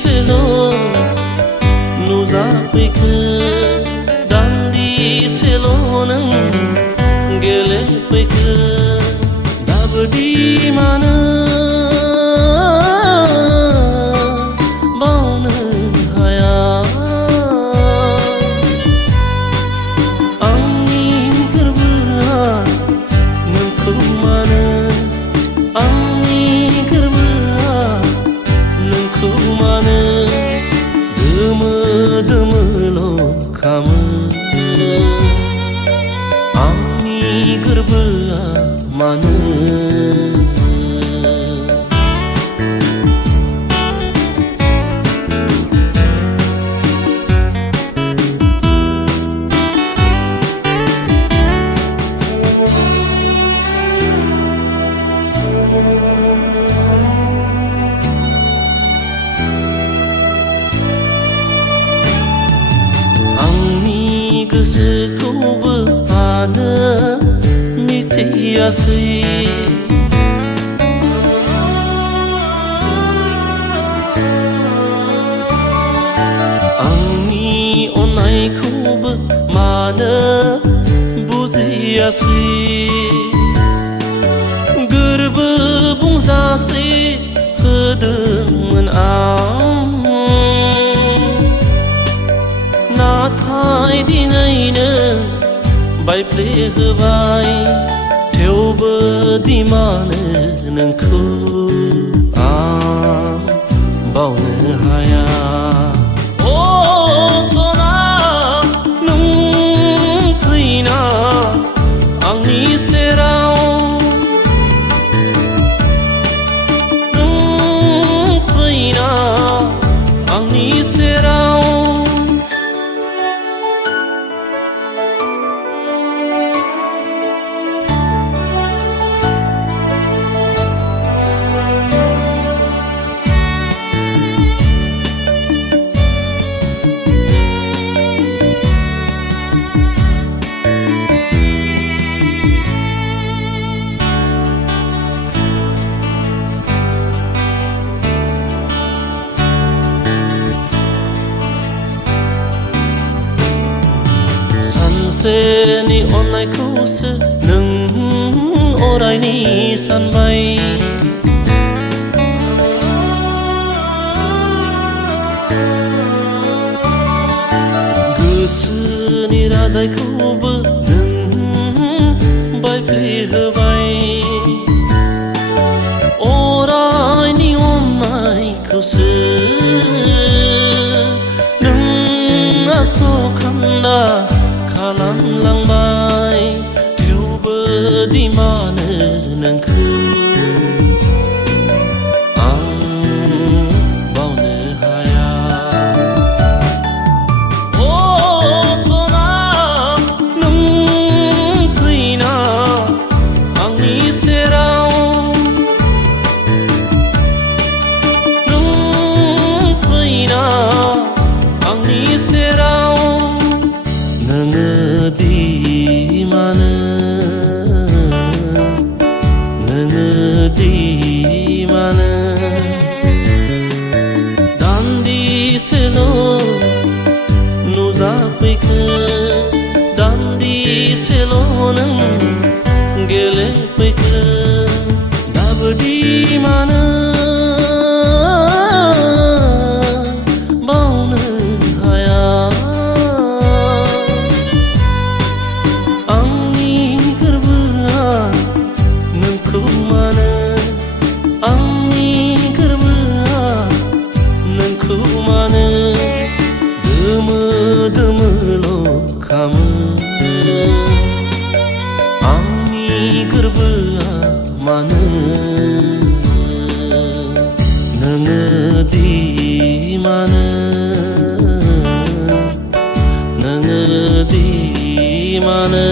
दान्दिसेल' नुजाफैखो दान्दिसेल' नों गेलेफैखो दाबोदि मानो बावनो हाया आंनि गोरबोआ नोंखौ मानो आंनि गोरबोआ नोंखौ मानो दोमो दोमोल' खामो आंनि गोरबोआ मानो गोसोखौबो मानो मिथियासै आंनि अननायखौबो मानो बुजियासै गोरबो बुंजासे होदोंमोन आं नाथाय दिनैनो बायफ्लेहोबाय थेवबो दिमानो नोंखौ आं बावनो हाया अ सना नों फैना आंनि सेराव नों फैना आंनि सेराव सानसेनि अननायखौसो नों अरायनि सानबाय गोसोनि रादायखौबो नों बायफ्लेहोबाय अरायनि अननायखौसो नों आसखान्दा खालामलांबाय थेवबो दिमानो नोंखौ आं बावनो हाया अ सना नों फैना आंनि सेराव नों फैना आंनि सेराव नोङो दि मानो नोङो दि मानो दान्दिसेल' नुजाफैखो दान्दिसेल' नों गेलेफैखो दाबोदि मानो बावनो हाया आंनि गोरबोआ नोंखौ मानो दोमो दोमोल' खामो आंनि गोरबोआ मानो नोङो दि मानो नोङो दि मानो